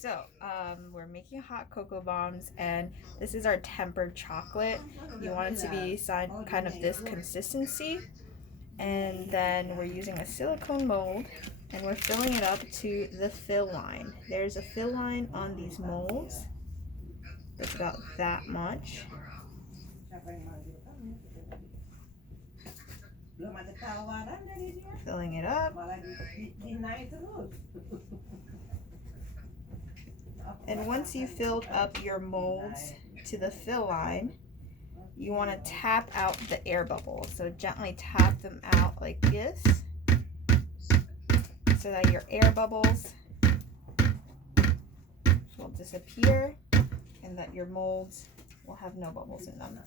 so we're making hot cocoa bombs, and this is our tempered chocolate. You want it to be kind of this consistency, and then we're using a silicone mold, and we're filling it up to the fill line. There's a fill line on these molds. That's about that much. Filling it up. And once you filled up your molds to the fill line, you want to tap out the air bubbles. So gently tap them out like this so that your air bubbles will disappear and that your molds will have no bubbles in them.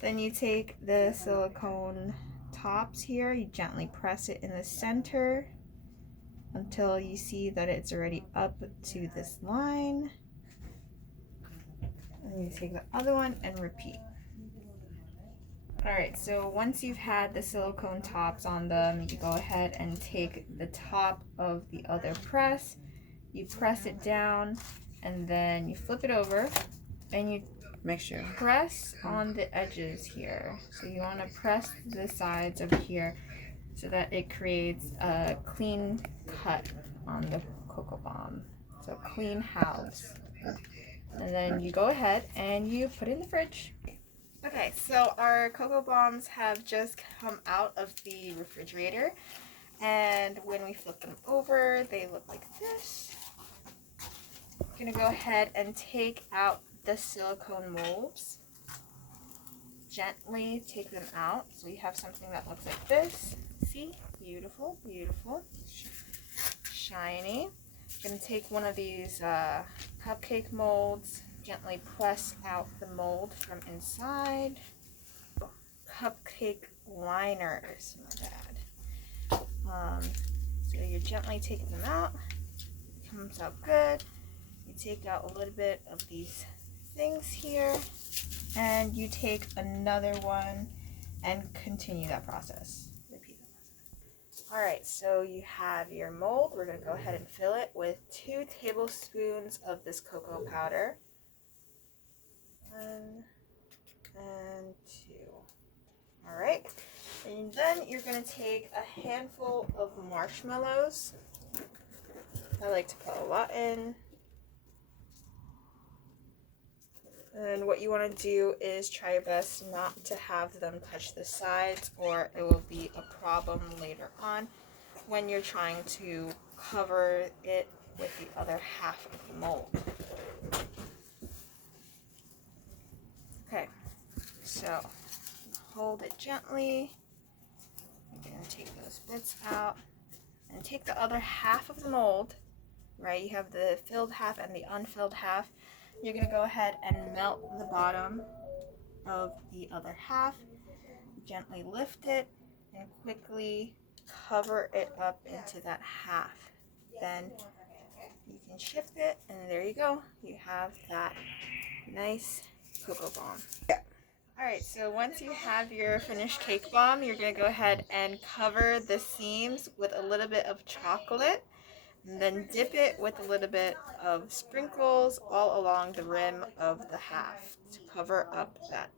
Then you take the silicone tops here, you gently press it in the center until you see that it's already up to this line. And you take the other one and repeat. Alright, so once you've had the silicone tops on them, you go ahead and take the top of the other press, you press it down, and then you flip it over, and you press on the edges here. So you want to press the sides of here so that it creates a clean cut on the cocoa bomb. So clean halves. And then you go ahead and you put it in the fridge. Okay, so our cocoa bombs have just come out of the refrigerator, and when we flip them over, they look like this. I'm gonna go ahead and take out the silicone molds. Gently take them out so you have something that looks like this. See? Beautiful, beautiful. Shiny. I'm gonna take one of these cupcake molds. Gently press out the mold from inside. Cupcake liners, my bad. So you're gently taking them out. It comes out good. You take out a little bit of these things here, and you take another one and continue that process. Repeat that process. Alright, so you have your mold. We're going to go ahead and fill it with 2 tablespoons of this cocoa powder. 1 and 2. Alright, and then you're going to take a handful of marshmallows. I like to put a lot in. And what you want to do is try your best not to have them touch the sides, or it will be a problem later on when you're trying to cover it with the other half of the mold. Okay, so hold it gently. You're going to take those bits out and take the other half of the mold, right? You have the filled half and the unfilled half. You're going to go ahead and melt the bottom of the other half. Gently lift it and quickly cover it up into that half. Then you can shift it, and there you go. You have that nice cocoa bomb. Alright, so once you have your finished cake bomb, you're going to go ahead and cover the seams with a little bit of chocolate. And then dip it with a little bit of sprinkles all along the rim of the half to cover up that.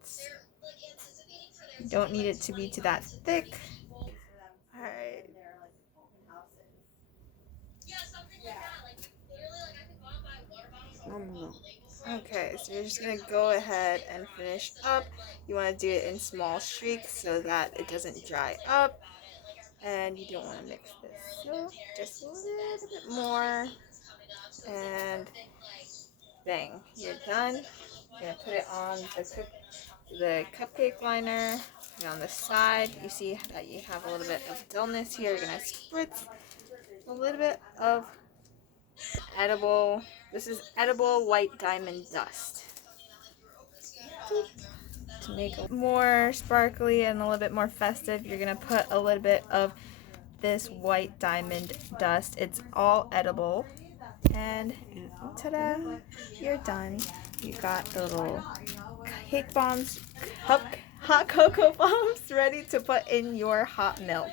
You don't need it to be that thick. Alright. Okay, so you're just going to go ahead and finish up. You want to do it in small streaks so that it doesn't dry up. And you don't want to mix this. So just a little bit more. And bang, you're done. You're going to put it on the cupcake liner. Put it on the side. You see that you have a little bit of dullness here. You're going to spritz a little bit of edible. This is edible white diamond dust. To make it more sparkly and a little bit more festive, you're going to put a little bit of this white diamond dust. It's all edible. And ta-da, you're done. You got the little cake bombs, hot cocoa bombs ready to put in your hot milk.